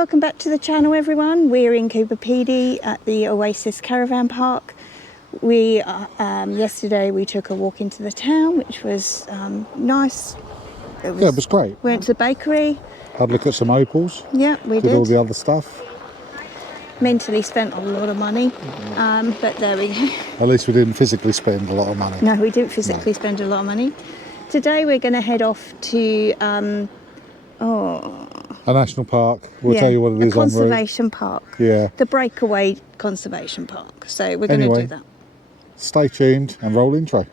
Welcome back to the channel, everyone. We're in Coober Pedy at the Oasis Caravan Park. Yesterday we took a walk into the town, which was nice. It was great. We went to the bakery. Had a look at some opals. Yeah, we did all the other stuff. Mentally spent a lot of money, but there we go. At least we didn't physically spend a lot of money. No, we didn't physically spend a lot of money. Today we're going to head off to a national park. We'll tell you what it is. A conservation park. Yeah. The Breakaway Conservation Park. So we're going to do that. Stay tuned and roll intro.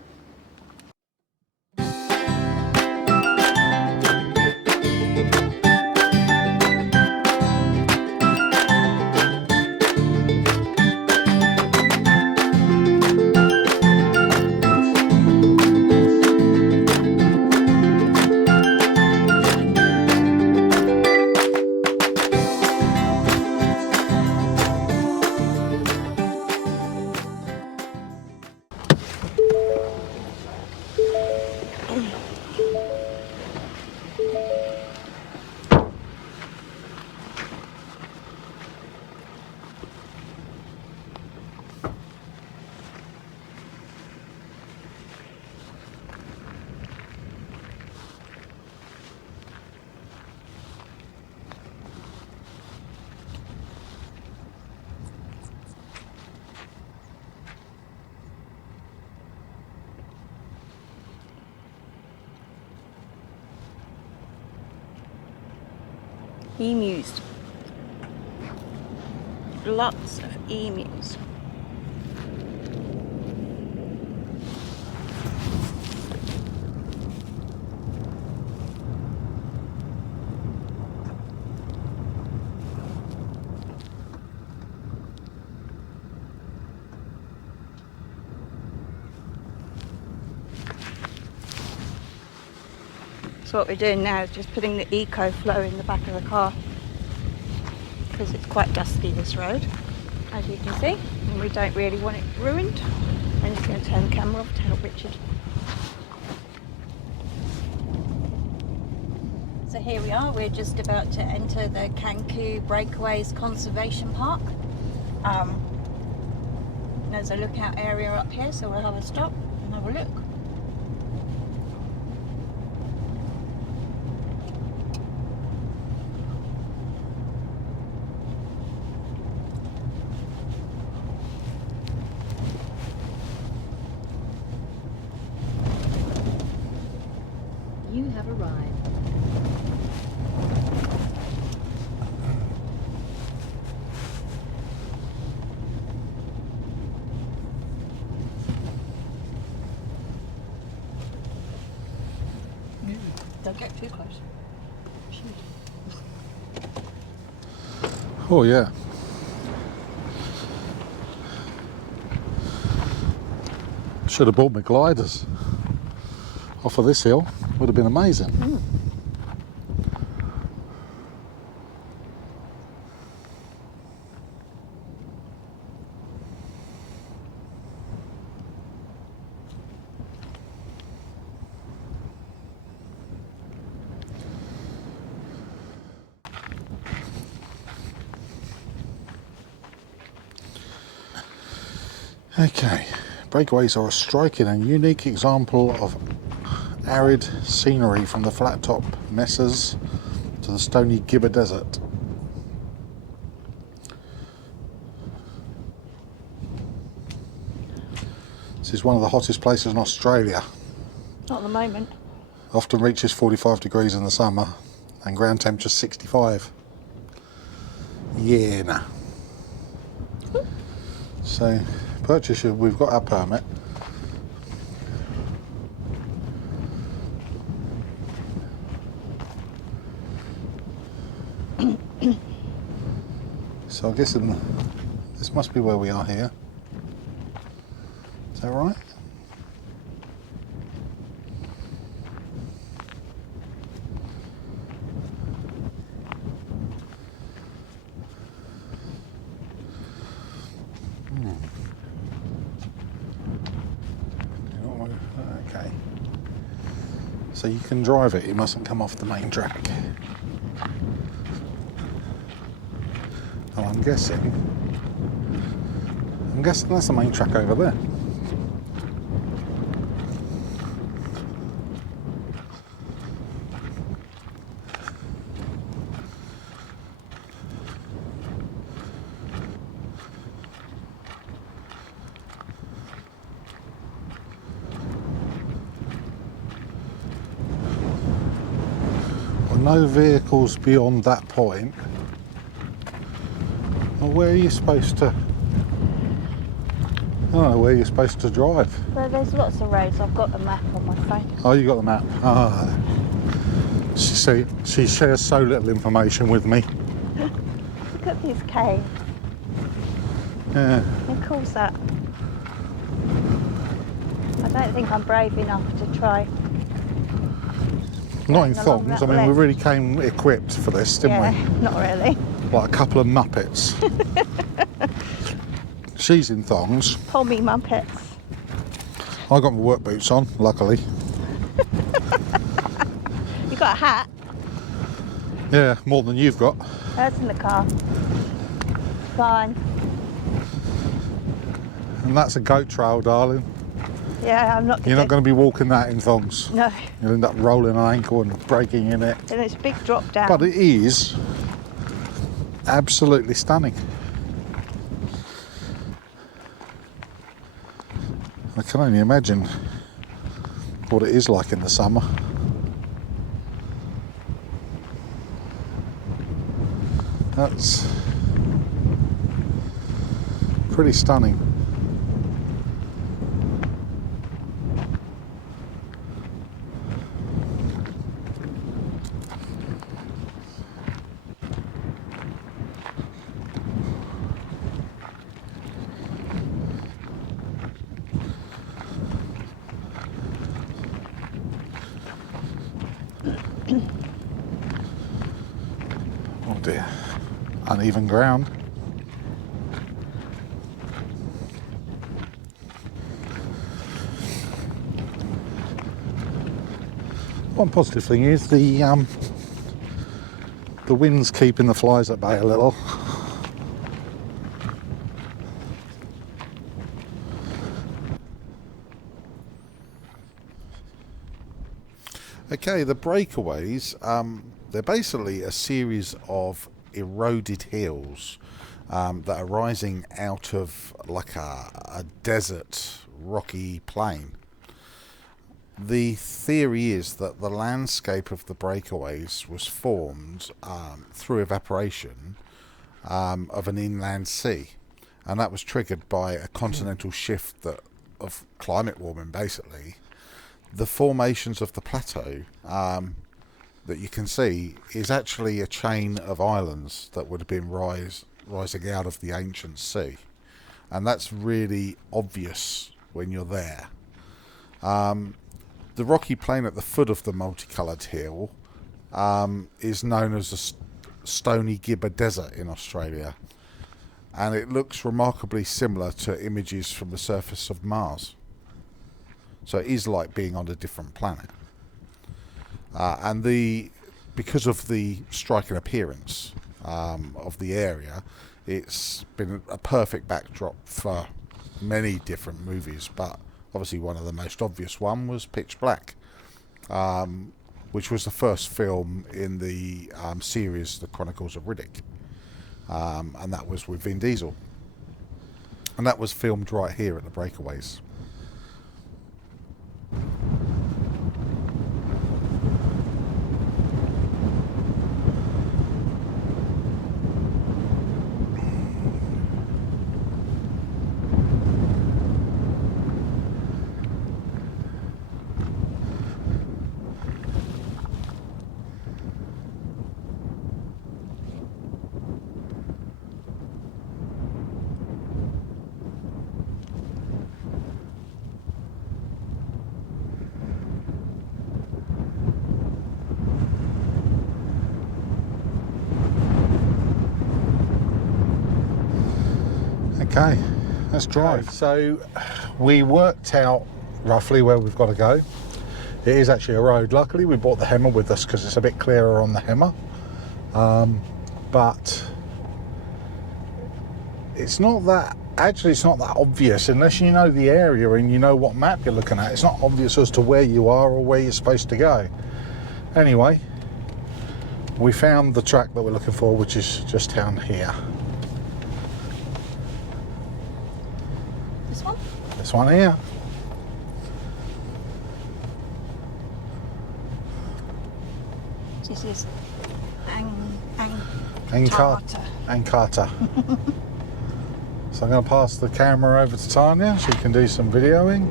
Emus. Lots of emus. So what we're doing now is just putting the eco flow in the back of the car, because it's quite dusty, this road, as you can see, and we don't really want it ruined. I'm just going to turn the camera off to help Richard. So here we are, we're just about to enter the Cancun Breakaways Conservation Park. There's a lookout area up here, so we'll have a stop and have a look. You have arrived. Don't get too close. Shoot. Oh yeah. Should have bought my gliders off of this hill. Would have been amazing. Okay, breakaways are a striking and unique example of arid scenery, from the flat top mesas to the stony Gibber Desert. This is one of the hottest places in Australia. Not at the moment. Often reaches 45 degrees in the summer and ground temperature 65. Yeah, nah. So, purchase, we've got our permit. So I guess this must be where we are here. Is that right? Okay. So you can drive it, it mustn't come off the main track. And I'm guessing that's the main track over there. Well, no vehicles beyond that point. Well, where are you supposed to? I don't know where you're supposed to drive. Well, there's lots of roads. I've got the map on my phone. Oh, you got the map. Ah, she shares so little information with me. Look at this cave. Yeah. How cool's that? I don't think I'm brave enough to try. Not in Going along thongs. that I mean, we left. really came equipped for this, didn't Yeah, not really. we? Like a couple of muppets. She's in thongs. Pommy muppets. I got my work boots on, luckily. You got a hat? Yeah, more than you've got. That's in the car. Fine. And that's a goat trail, darling. Yeah, I'm not. You're not going to be walking that in thongs. No. You'll end up rolling an ankle and breaking in it. And it's a big drop down. But it is absolutely stunning. I can only imagine what it is like in the summer. That's pretty stunning. Oh dear, uneven ground. One positive thing is the wind's keeping the flies at bay a little. Okay, the breakaways, they're basically a series of eroded hills that are rising out of like a desert rocky plain. The theory is that the landscape of the breakaways was formed through evaporation of an inland sea, and that was triggered by a continental shift of climate warming basically. The formations of the plateau that you can see is actually a chain of islands that would have been rising out of the ancient sea, and that's really obvious when you're there. The rocky plain at the foot of the multicoloured hill is known as the Stony Gibber Desert in Australia, and it looks remarkably similar to images from the surface of Mars. So it is like being on a different planet. And because of the striking appearance of the area, it's been a perfect backdrop for many different movies, but obviously one of the most obvious one was Pitch Black, which was the first film in the series The Chronicles of Riddick, and that was with Vin Diesel, and that was filmed right here at the Breakaways. Okay, let's drive. So we worked out roughly where we've got to go. It is actually a road. Luckily we brought the Hemmer with us because it's a bit clearer on the Hemmer. But it's not that, actually it's not that obvious unless you know the area and you know what map you're looking at. It's not obvious as to where you are or where you're supposed to go. Anyway, we found the track that we're looking for, which is just down here. This one? This one here. This is Ankata. So I'm going to pass the camera over to Tanya. She can do some videoing.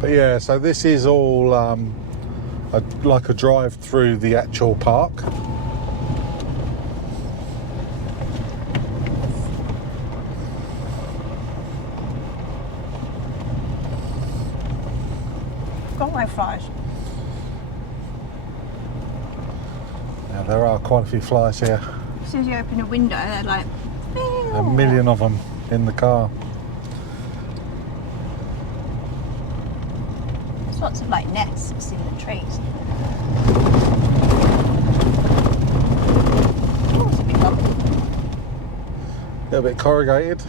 But yeah, so this is all like a drive through the actual park. Got my flies. Yeah, there are quite a few flies here. As soon as you open a window, they're like, A million of them in the car. there's lots of like nests in the trees. Oh, it's a big one. A little bit corrugated.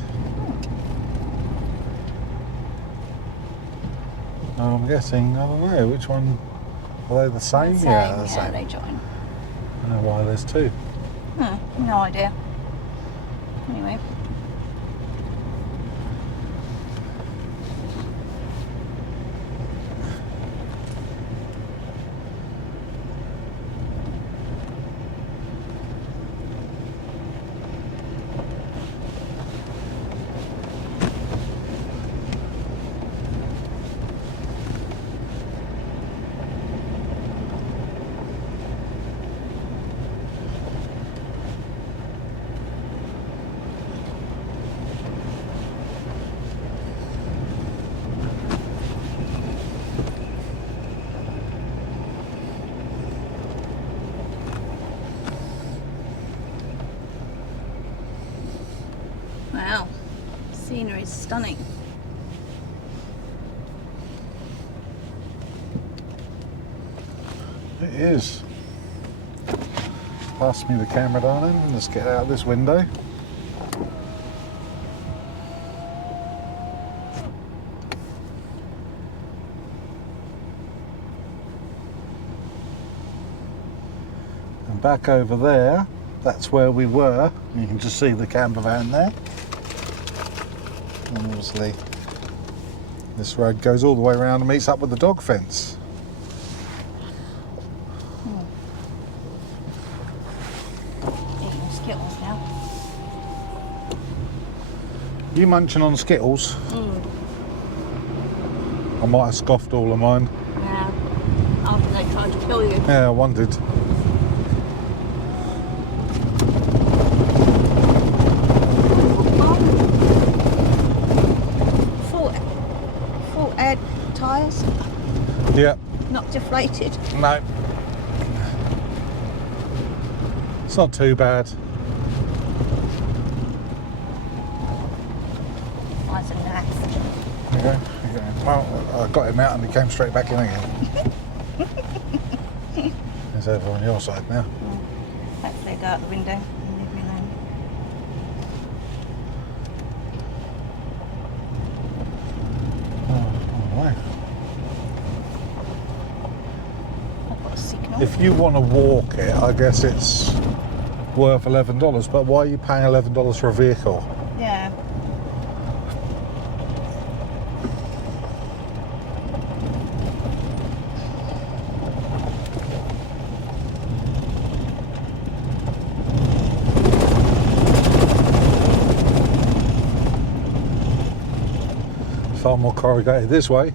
I'm guessing, I don't know, which one, are they the same? Yeah, they're the same. They join. I don't know why there's two. No idea. Anyway. Wow, scenery is stunning. It is. Pass me the camera, darling. Let's get out this window. And back over there, that's where we were. You can just see the camper van there. And obviously, this road goes all the way around and meets up with the dog fence. Eating Skittles now. You munching on Skittles? I might have scoffed all of mine. Yeah. After they tried to kill you. Yeah, I wondered. Full air tyres, Yeah, not deflated. no. It's not too bad. Nice and nice. There you go. There you go. Well, I got him out and he came straight back in again. He's over on your side now. Hopefully go out the window and leave me alone. Oh, right. I've got a signal. If you want to walk it, I guess it's worth $11, but why are you paying $11 for a vehicle? Yeah. Far more corrugated this way.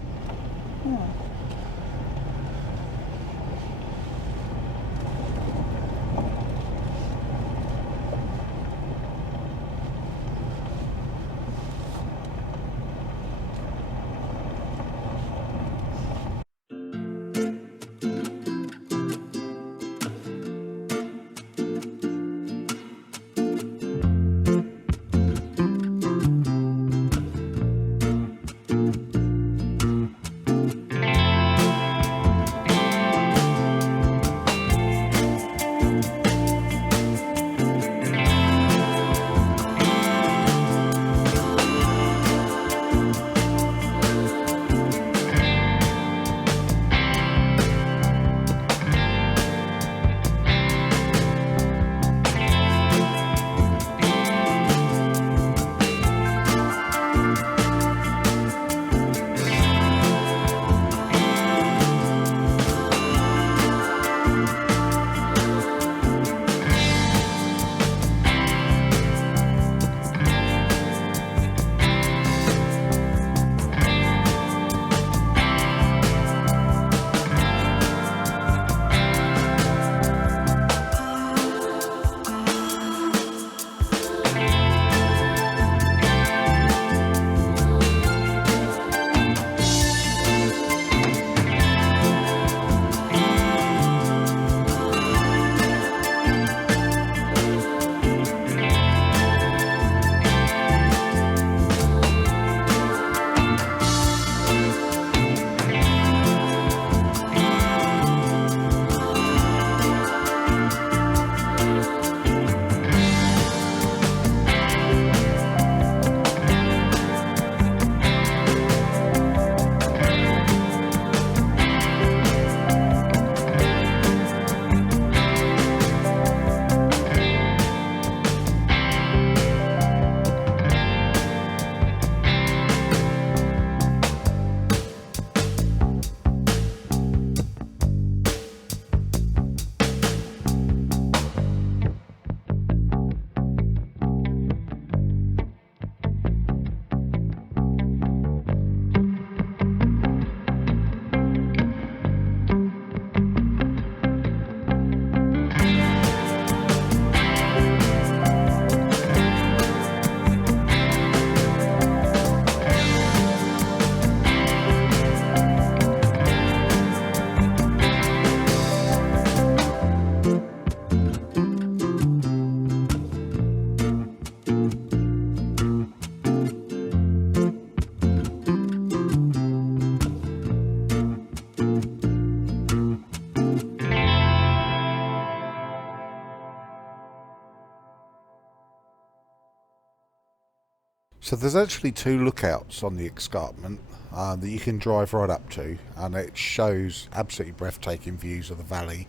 So there's actually 2 lookouts on the escarpment that you can drive right up to, and it shows absolutely breathtaking views of the valley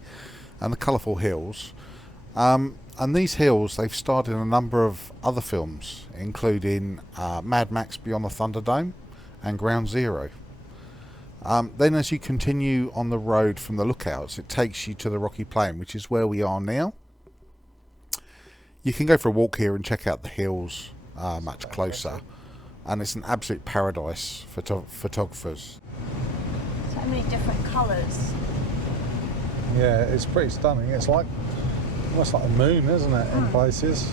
and the colourful hills. And these hills, they've starred in a number of other films, including Mad Max Beyond the Thunderdome and Ground Zero. Then as you continue on the road from the lookouts, it takes you to the Rocky Plain, which is where we are now. You can go for a walk here and check out the hills much closer, and it's an absolute paradise for photographers. So many different colours. Yeah, it's pretty stunning. It's like almost like a moon, isn't it, in places?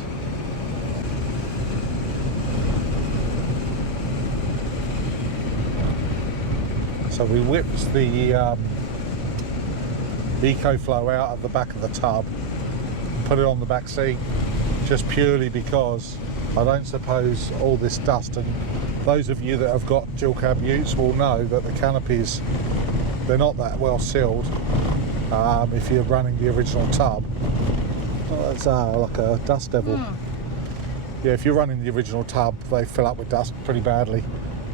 So we whipped the EcoFlow out of the back of the tub, put it on the back seat, just purely because I don't suppose all this dust, and those of you that have got dual cab utes will know that the canopies, they're not that well sealed if you're running the original tub. Well, that's like a dust devil. Yeah, if you're running the original tub, they fill up with dust pretty badly,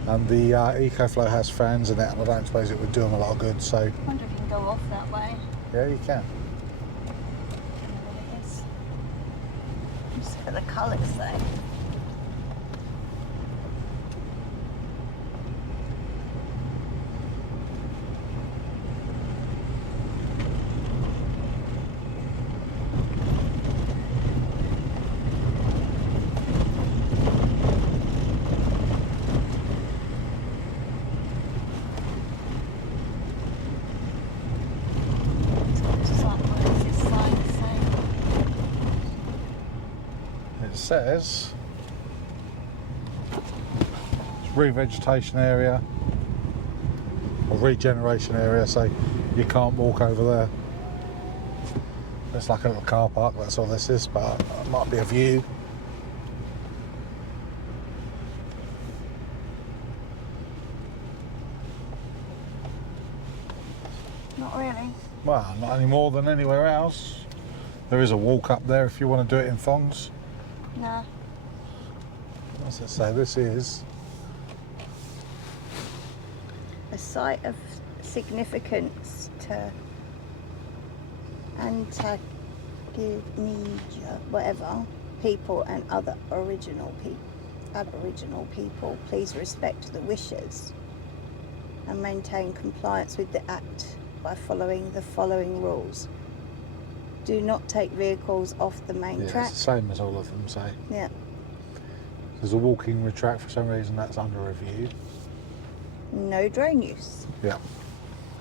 and the EcoFlow has fans in it, and I don't suppose it would do them a lot of good. So I wonder if you can go off that way. yeah, you can. I don't know what it is. Just look at the colours though. It says it's revegetation area or regeneration area, so you can't walk over there. It's like a little car park, that's all this is, but it might be a view. Not really. Well, not any more than anywhere else. There is a walk up there if you want to do it in thongs. No. As I say, this is A site of significance to Antigua, whatever, people and other Aboriginal people. Please respect the wishes and maintain compliance with the Act by following the following rules. Do not take vehicles off the main track. it's the same as all of them say. Yeah. There's a walking track for some reason, that's under review. No drone use. Yeah.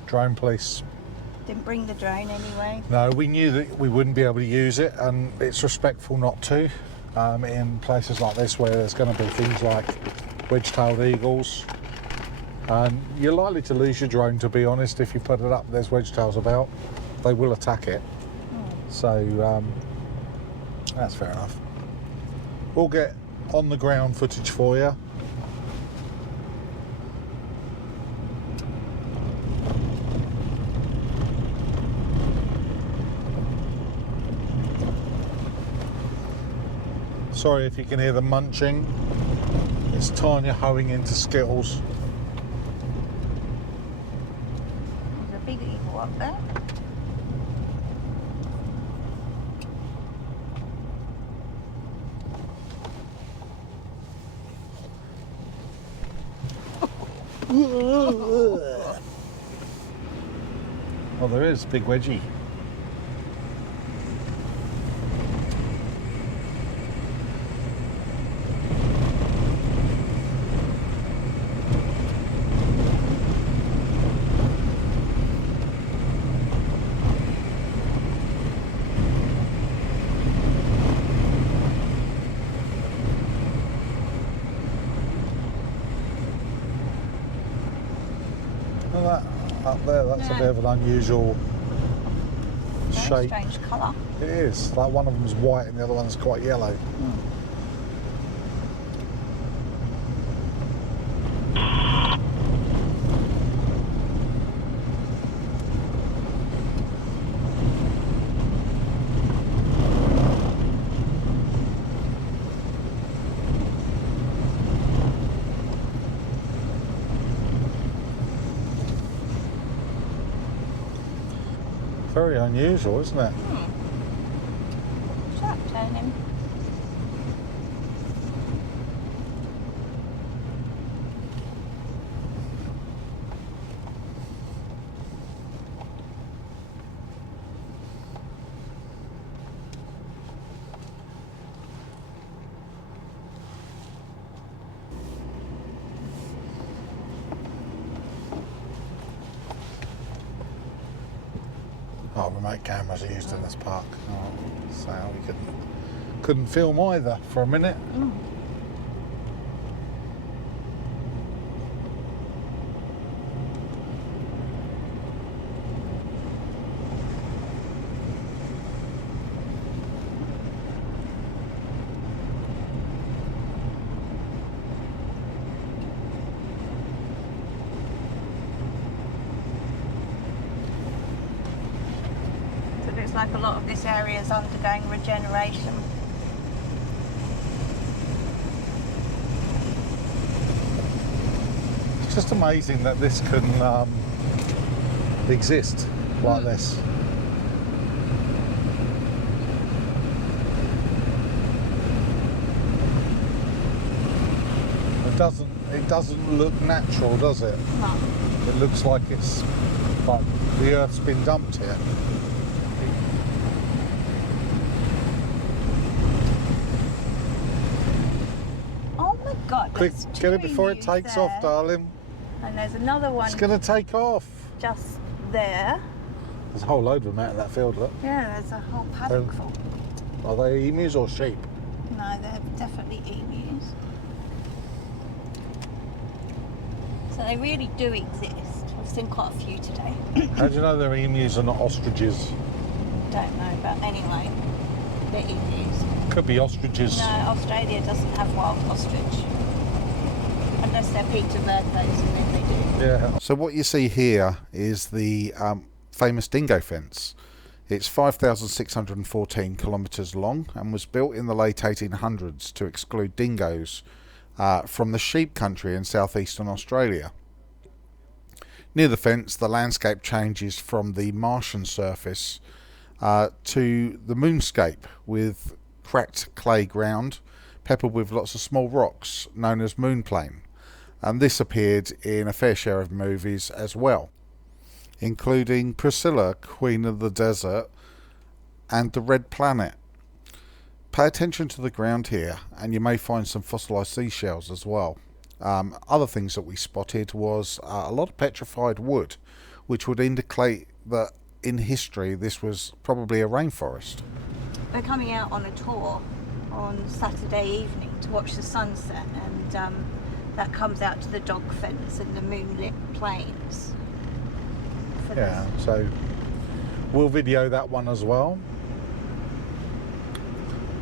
Drone police. Didn't bring the drone anyway. No, we knew that we wouldn't be able to use it, and it's respectful not to. In places like this where there's going to be things like wedge-tailed eagles, and you're likely to lose your drone, to be honest, if you put it up, there's wedge-tails about. They will attack it. So that's fair enough. We'll get on the ground footage for you. Sorry if you can hear the munching. It's Tanya hoeing into Skittles. There's a big eagle up there. Oh, there is, big wedgie. That up there, that's a bit of an unusual Very shape. strange colour. It is, like one of them's white and the other one's quite yellow. very unusual, isn't it? Sharp turning. Oh, remote cameras are used in this park. Oh, so we couldn't film either for a minute. Looks like a lot of this area is undergoing regeneration. It's just amazing that this can exist like this. It doesn't look natural, does it? No. It looks like it's like the Earth's been dumped here. Oh my God! Quick, there's get it two before it emus takes there. off, darling. And there's another one It's going to take off. just there. There's a whole load of them out in that field, look. Yeah, there's a whole paddock full. Are they emus or sheep? No, they're definitely emus. So they really do exist. I've seen quite a few today. How do you know they're emus and not ostriches? Don't know, but anyway, they're emus. Could be ostriches. No, Australia doesn't have wild ostrich. Unless they're Peter Berthos, and then they do. Yeah. So what you see here is the famous Dingo Fence. It's 5,614 kilometres long and was built in the late 1800s to exclude dingoes from the sheep country in southeastern Australia. Near the fence, the landscape changes from the Martian surface to the moonscape, with cracked clay ground peppered with lots of small rocks known as moonplane, and this appeared in a fair share of movies as well, including Priscilla, Queen of the Desert, and The Red Planet. Pay attention to the ground here and you may find some fossilised seashells as well. Other things that we spotted was a lot of petrified wood, which would indicate that in history this was probably a rainforest. We're coming out on a tour on Saturday evening to watch the sunset, and that comes out to the dog fence and the moonlit plains. Yeah, so we'll video that one as well.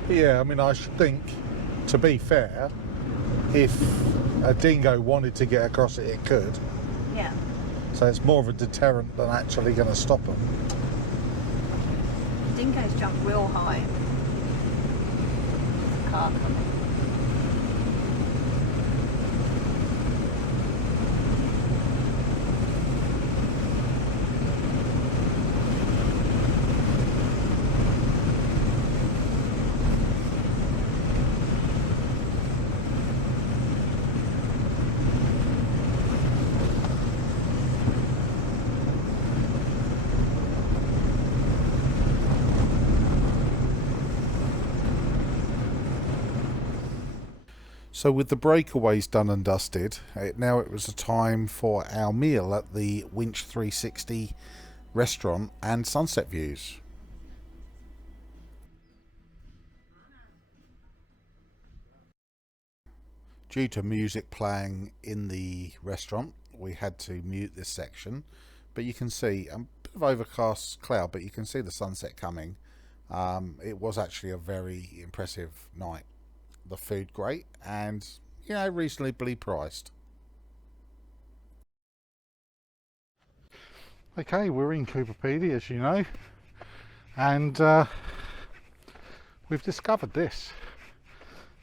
But yeah, I mean, I should think, to be fair, if a dingo wanted to get across it, it could. Yeah. So it's more of a deterrent than actually going to stop them. Dingoes jump real high. There's a car coming. So with the breakaways done and dusted, now it was a time for our meal at the Winch 360 restaurant and sunset views. Due to music playing in the restaurant, we had to mute this section, but you can see a bit of overcast cloud, but you can see the sunset coming. It was actually a very impressive night. The food great, and you know, reasonably priced. Okay, we're in Coober Pedy, as you know, and we've discovered this.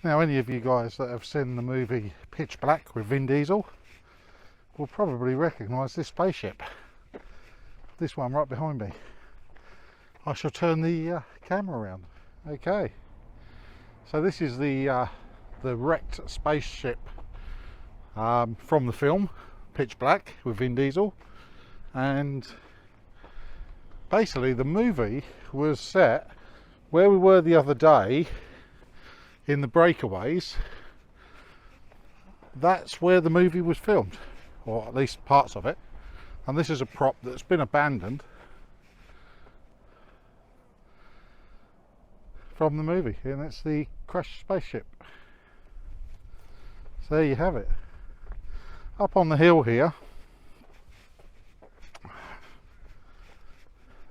Now, any of you guys that have seen the movie Pitch Black with Vin Diesel will probably recognise this spaceship. This one right behind me. I shall turn the camera around. Okay, so this is the wrecked spaceship from the film Pitch Black with Vin Diesel, and basically the movie was set where we were the other day in the Breakaways. That's where the movie was filmed, or at least parts of it, and this is a prop that's been abandoned from the movie, and it's the crashed spaceship. So there you have it. Up on the hill here,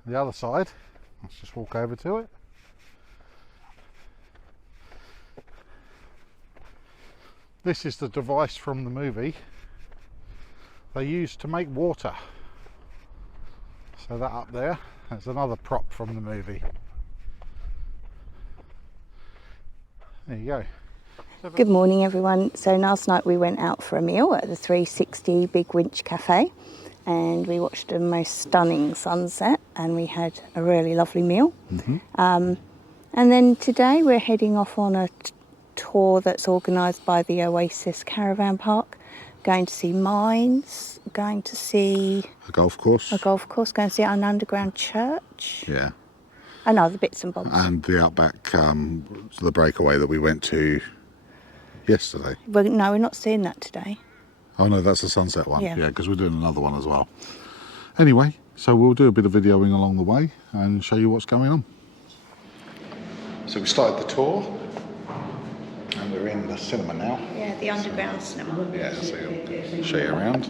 the other side, let's just walk over to it. This is the device from the movie they used to make water. So that up there, that's another prop from the movie. There you go. Good morning everyone. So last night we went out for a meal at the 360 Big Winch Cafe and we watched a most stunning sunset and we had a really lovely meal. And then today we're heading off on a tour that's organised by the Oasis Caravan Park, going to see mines, going to see A golf course. going to see an underground church. Yeah. And other bits and bobs. And the Outback, the breakaway that we went to yesterday. Well, no, we're not seeing that today. Oh no, that's the sunset one. Yeah. Yeah, because we're doing another one as well. Anyway, so we'll do a bit of videoing along the way and show you what's going on. So we started the tour and we're in the cinema now. Yeah, the underground cinema. Yeah, so I'll show you around.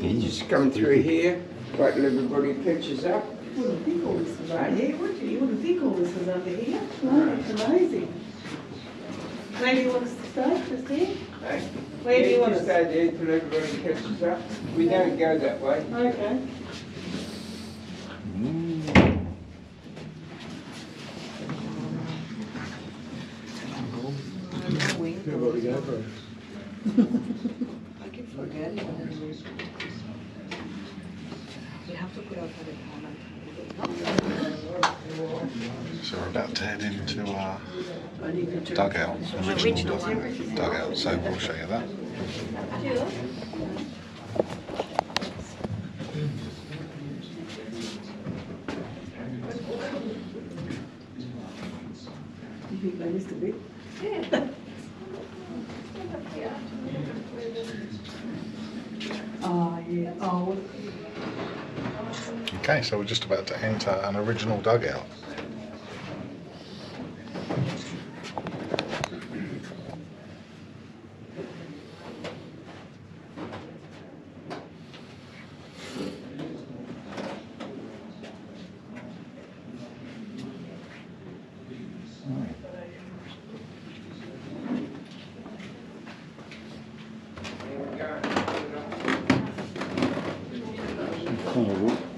You just come through here, wait till everybody pitches up. You wouldn't think all this was right here, would you? You wouldn't think all this was under here. No, it's amazing. Where do you want us to stay? Just here? Hey, Where do you want just us? stay there till everybody catches up. We don't go that way. Okay. So we're about to head into our dugout, original dugout, so we'll show you that. You think they missed a bit? Oh, yeah. Oh, Okay, so we're just about to enter an original dugout.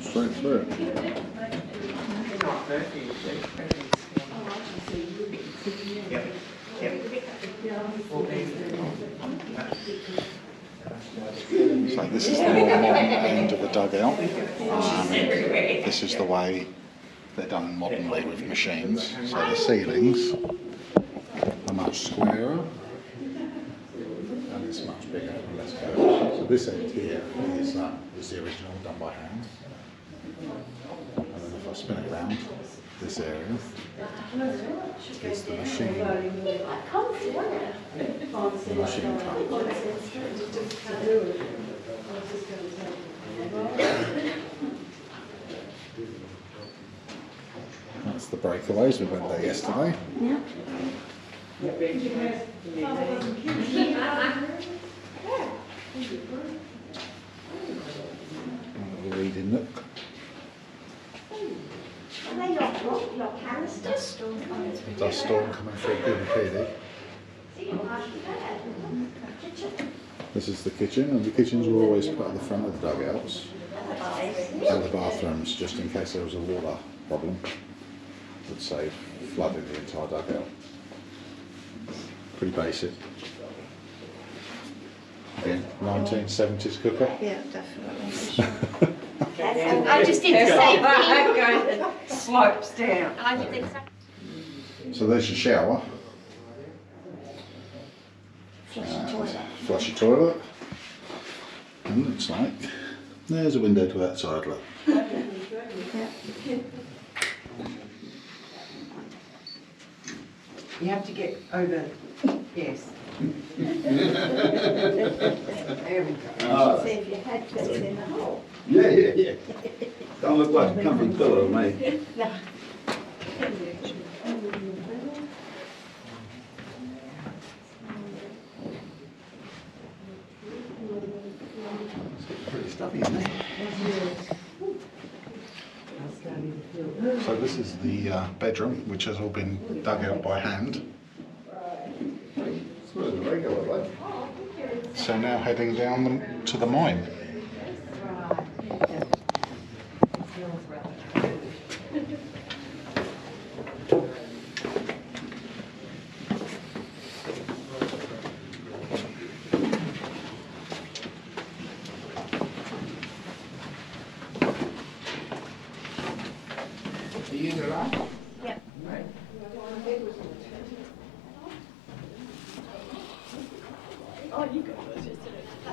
Straight through it. So this is the more modern end of the dugout. This is the way they're done modernly with machines. So the ceilings are much squarer and it's much bigger and less curved. So this end here is the original done by hand. And then if I spin it around this area. Is the machine. The machine comes. That's the Breakaways. We went there yesterday. Yeah. The reading nook. Dust storm coming through Coober Pedy. This is the kitchen, and the kitchens were always put at the front of the dugouts and the bathrooms, just in case there was a water problem. Would save flooding the entire dugout. Pretty basic. Again, 1970s cooker. Yeah, definitely. I just did the same thing. Slopes down. I did the exact. So there's your shower. Flushy toilet. And looks like there's a window to outside, look. You have to get over, yes. There we go. See if your head fits in the hole. Yeah. Don't look like a comfy pillow, mate. Pretty stuffy, isn't it? So this is the bedroom, which has all been dug out by hand. Smells a regular, mate. So now heading down to the mine. Are you the right? Yep.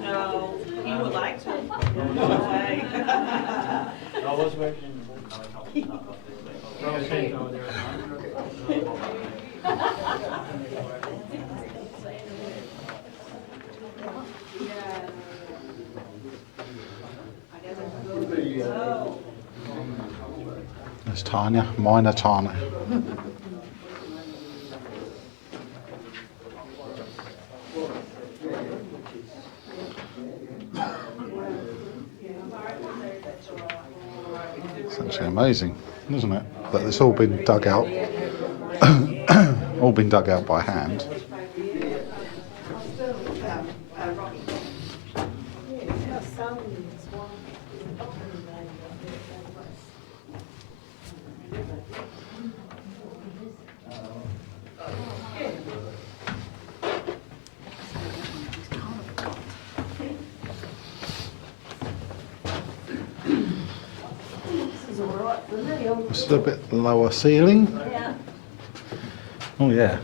No, you would like to. I was working. There's Tanya, miner Tanya. It's actually amazing, isn't it? That it's all been dug out, all been dug out by hand. It's a bit lower ceiling. Yeah. Oh yeah.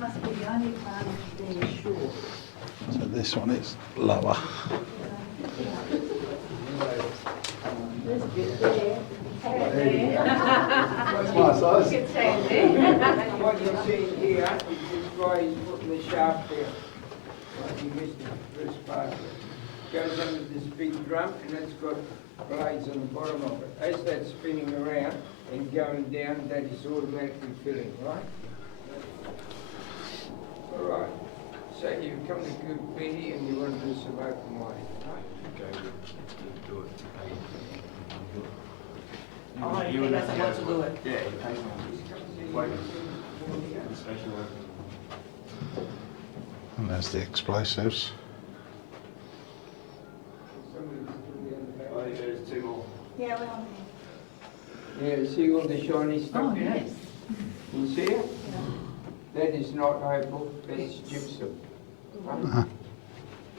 Must be the only one being short. So this one is lower. That's my size. What you're seeing here is this guy is putting the shaft there. Like you missed the first part. Goes under this big drum and it's got blades on the bottom of it. As that's spinning around and going down, that is automatically filling, right? Alright. So you come to Coober Pedy and you want to do some open mining, right? Oh, he doesn't want to do it. Yeah, it pays me. And there's the explosives. I think there's two more. Yeah, well. Yeah, see all the shiny stuff in it? Yes. You see it? That is not opal, that's gypsum. Right?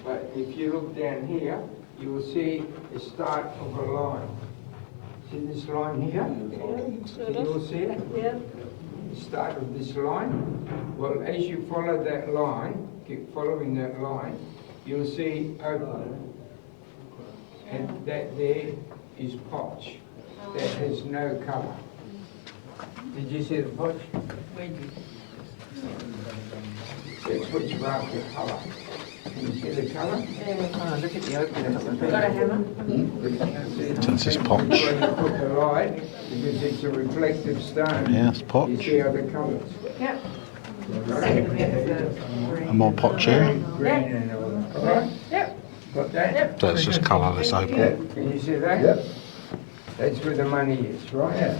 But if you look down here, you will see the start of a line. See this line here? Can you all see it? Yeah. The start of this line. Well, as you follow that line, keep following that line, you'll see opal. And that there is potch. That has no colour. Did you see the potch? That's what you're after, colour. Can you see the colour? Look at the opening. Got a hammer? This is potch. That's why you put the light, because it's a reflective stone. Yeah, it's potch. You see other colours. Yep. And more potch here. Green and all that. Right? Yep. Got that? So it's just colourless opal. Yeah. Can you see that? Yep. That's where the money is, right? Yeah.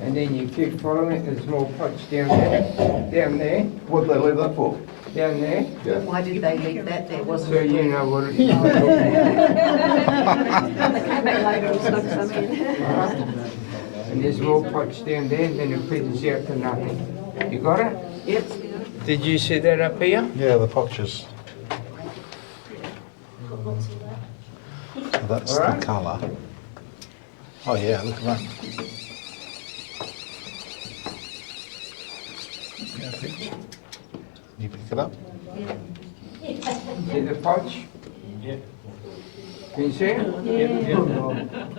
And then you keep following it, there's more potch down there. Down there. What did they leave that for? Down there. Why did they leave that there? Wasn't So it? you know what it is. And there's more potch down there, and then it peters out to nothing. You got it? Yep. Did you see that up here? Yeah, the potches. So that's the Alright. colour. Oh yeah, look at that. You pick it up? See the potch? Yeah. Can you see it? Yeah.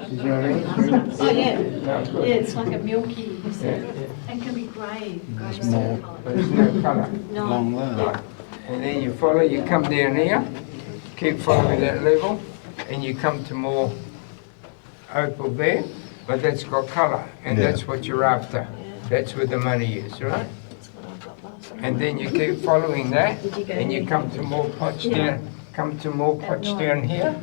Is that it? Oh, yeah. No, Yeah, good. it's like a milky, Yeah. and can be grey. There's more There's no colour. along there. And then you follow, you come down here, keep following that level, and you come to more opal there, but that's got colour, and Yeah. that's what you're after. That's where the money is, right? And then you keep following that, and you come to more potch down, down here,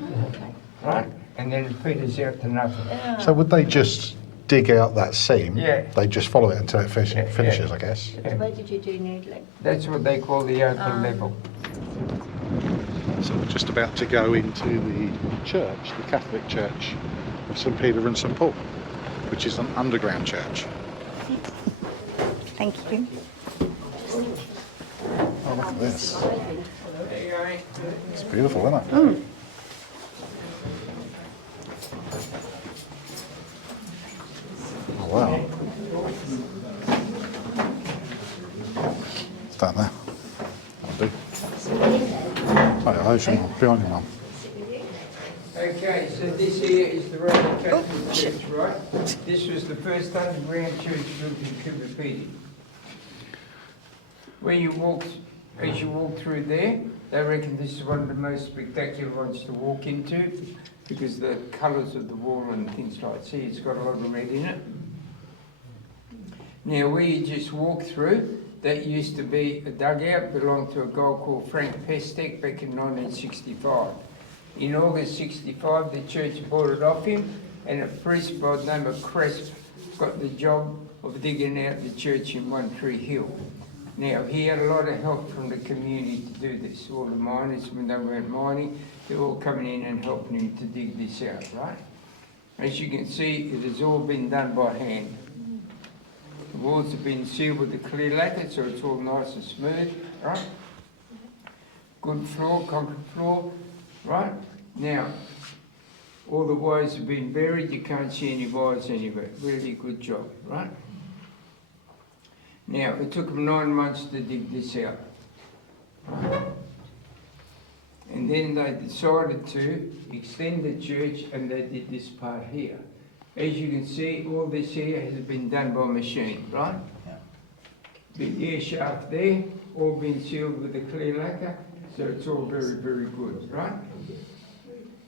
right? And then it peters out to nothing. So would they just dig out that seam? Yeah. They just follow it until it Yeah. finishes, I guess. Where did you do noodling? That's what they call the opal level. So we're just about to go into the church, the Catholic Church of St Peter and St Paul, which is an underground church. Thank you. Oh, look at this. There you go. It's beautiful, isn't it? Oh, wow. It's down there. That'll do. Oh, yeah, behind you, Mum. Okay, so this here is the Roman Catholic Church, right? This was the first underground church built in Coober Pedy. Where you walk, as you walk through there, they reckon this is one of the most spectacular ones to walk into because the colours of the wall and things like that. See, it's got a lot of red in it. Now, where you just walk through, that used to be a dugout, belonged to a guy called Frank Pestek back in 1965. In August 65, the church bought it off him, and a priest by the name of Cresp got the job of digging out the church in One Tree Hill. Now, he had a lot of help from the community to do this. All the miners, when they weren't mining, they were all coming in and helping him to dig this out, right? As you can see, it has all been done by hand. The walls have been sealed with a clear lacquer, so it's all nice and smooth, right? Good floor, concrete floor, right? Now, all the wires have been buried, you can't see any wires anywhere. Really good job, right? Now, it took them 9 months to dig this out. Right? And then they decided to extend the church, and they did this part here. As you can see, all this here has been done by machine, right? Big air shaft there, all been sealed with a clear lacquer, so it's all very, very good, right?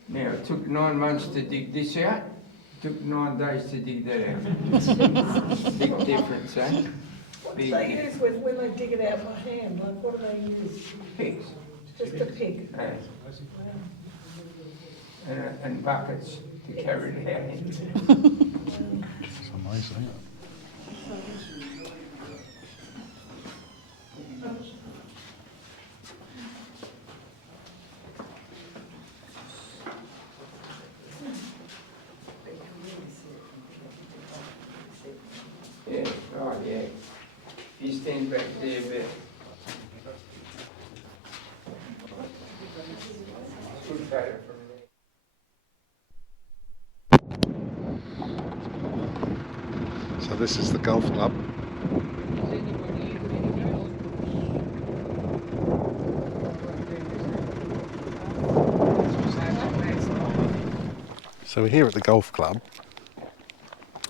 Now, it took 9 months to dig this out, it took 9 days to dig that out. Big difference, eh? What do they use when they dig it out by hand? Like, what do they use? Pigs. Just a pig. And buckets to carry it out into. It's amazing. Yeah, right, yeah. You stand back there a bit. Good photo from there. So this is the golf club. So we're here at the golf club,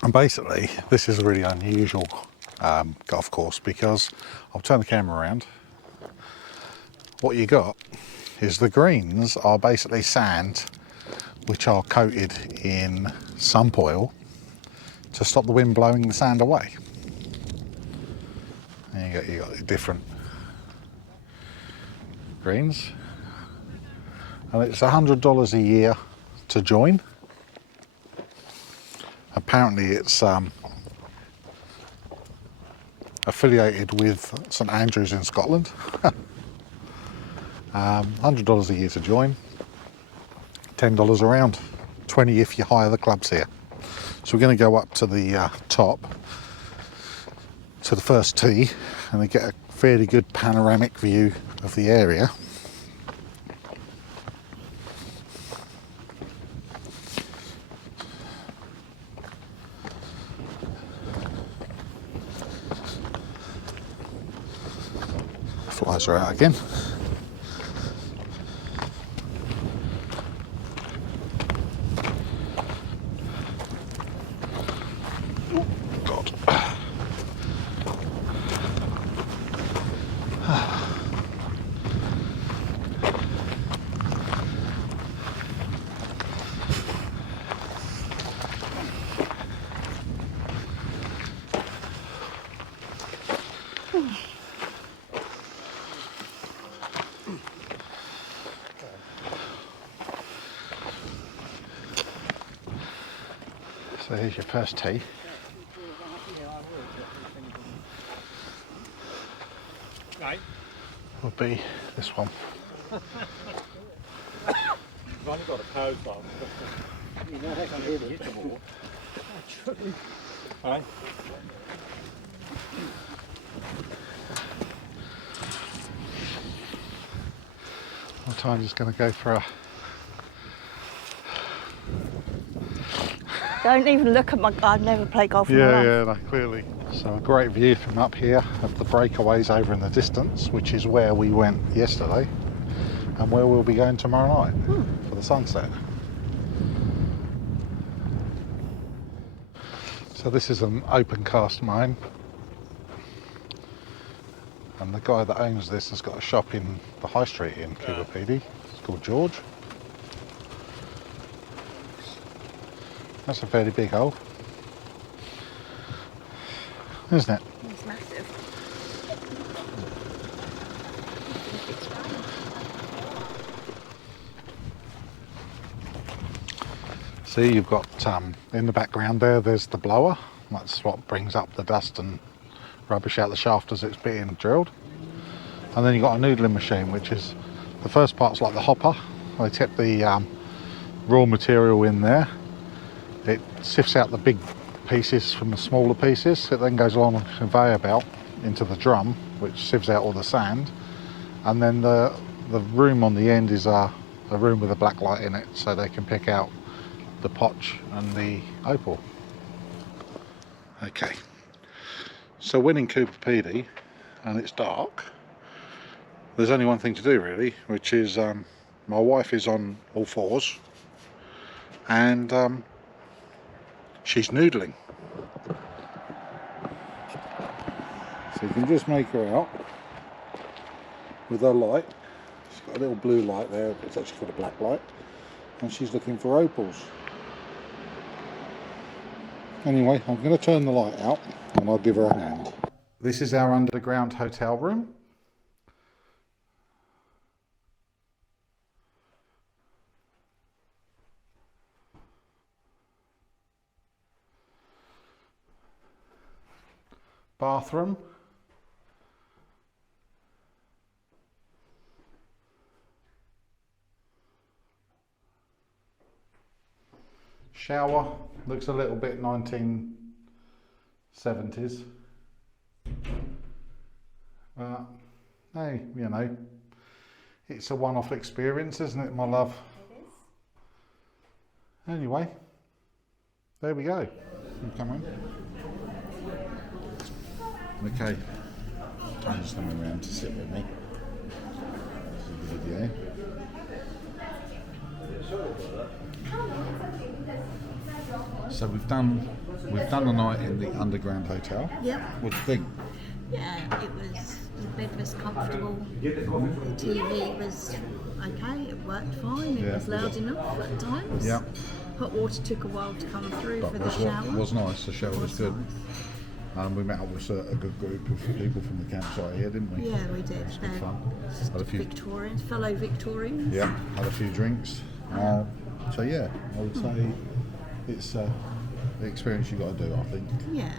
and basically this is a really unusual golf course because I'll turn the camera around. What you got is the greens are basically sand which are coated in sump oil to stop the wind blowing the sand away. And you got different greens, and it's $100 a year to join. Apparently it's affiliated with St Andrews in Scotland. $100 a year to join, $10 a round, 20 if you hire the clubs here. So we're going to go up to the top, to the first tee, and we get a fairly good panoramic view of the area. Flies are out again. God. So here's your first tee. Right. Will be this one. You've only got a code on. You know how to hit the ball. Right. I'm just going to go for a... Don't even look at my... I've never played golf in my life. Yeah, no, clearly. So a great view from up here of the Breakaways over in the distance, which is where we went yesterday and where we'll be going tomorrow night for the sunset. So this is an open cast mine, and the guy that owns this has got a shop in the high street in Coober Pedy. It's called George. That's a fairly big hole, isn't it? It's massive. See, you've got in the background there's the blower. That's what brings up the dust and rubbish out the shaft as it's being drilled. And then you've got a noodling machine, which is, the first part's like the hopper. They tip the raw material in there. It sifts out the big pieces from the smaller pieces. It then goes along a conveyor belt into the drum, which sieves out all the sand. And then the room on the end is a room with a black light in it, so they can pick out the potch and the opal. Okay, so when in Coober Pedy and it's dark, there's only one thing to do really, which is my wife is on all fours and she's noodling. So you can just make her out with her light. She's got a little blue light there, it's actually got a black light, and she's looking for opals. Anyway, I'm going to turn the light out and I'll give her a hand. This is our underground hotel room. Bathroom. Shower. Looks a little bit 1970s. But, hey, you know, it's a one-off experience, isn't it, my love? It is. Anyway, there we go. You come in. Okay, I'm just coming around to sit with me. This is the video. So we've done the night in the underground hotel. Yep. What do you think? Yeah, the bed was comfortable, the TV was okay, it worked fine, it was loud enough at times. Yeah. Hot water took a while to come through But for the shower. was nice. The shower was good. Nice. We met up with a good group of people from the campsite here, didn't we? Yeah, we did. It was good fun. Had a few, Fellow Victorians. yeah, had a few drinks. So yeah, I would say it's the experience you got to do. I think. Yeah.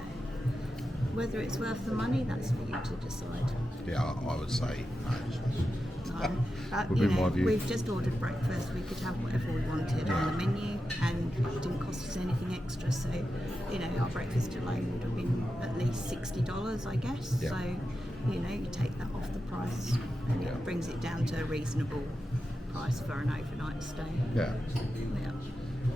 Whether it's worth the money, that's for you to decide. Yeah, I would say no. But, Would you be my know, view. we've just ordered breakfast. We could have whatever we wanted on the menu, and it didn't cost us anything extra. So, you know, our breakfast alone would have been at least $60, I guess. Yeah. So, you know, you take that off the price, and it brings it down to a reasonable price for an overnight stay. Yeah. Yeah.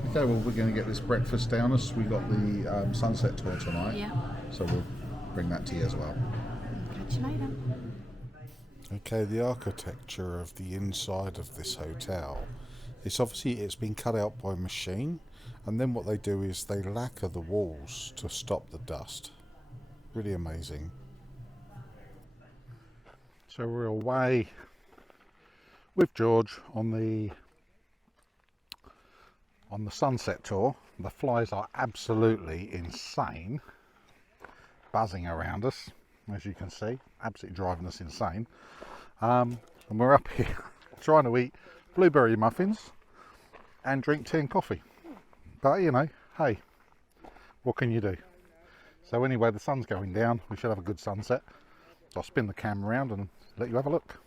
Okay, well, we're going to get this breakfast down us. We got the sunset tour tonight. Yeah. So we'll bring that to you as well. Catch you later. Okay, the architecture of the inside of this hotel, it's been cut out by machine, and then what they do is they lacquer the walls to stop the dust. Really amazing. So we're away with George on the sunset tour. The flies are absolutely insane, buzzing around us, as you can see, absolutely driving us insane. And we're up here trying to eat blueberry muffins and drink tea and coffee. But you know, hey, what can you do? So anyway, the sun's going down. We should have a good sunset. So I'll spin the camera around and let you have a look.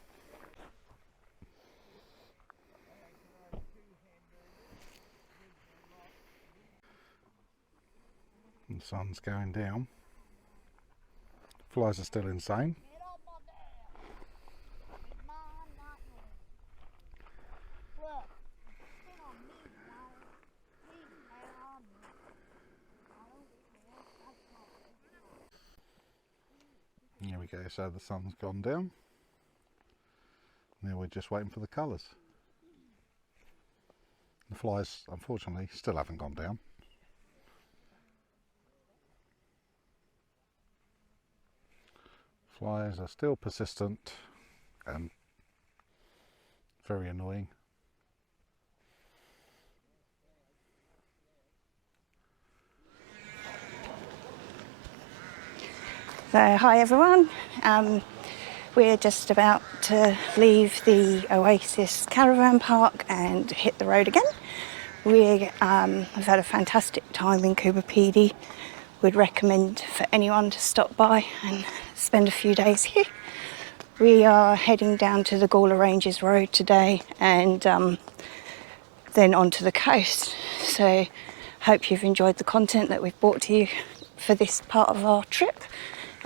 The sun's going down. Flies are still insane. There we go, so the sun's gone down. Now we're just waiting for the colours. The flies, unfortunately, still haven't gone down. Flies are still persistent and very annoying. So, hi everyone. We're just about to leave the Oasis caravan park and hit the road again. We've had a fantastic time in Coober Pedy. Would recommend for anyone to stop by and spend a few days here. We are heading down to the Gawler Ranges Road today and then onto the coast. So hope you've enjoyed the content that we've brought to you for this part of our trip.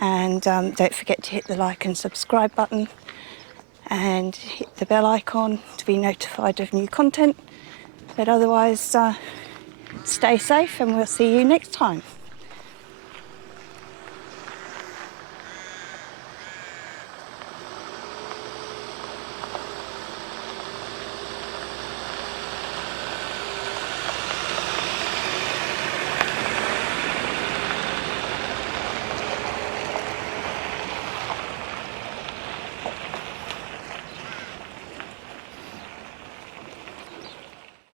And don't forget to hit the like and subscribe button and hit the bell icon to be notified of new content. But otherwise, stay safe and we'll see you next time.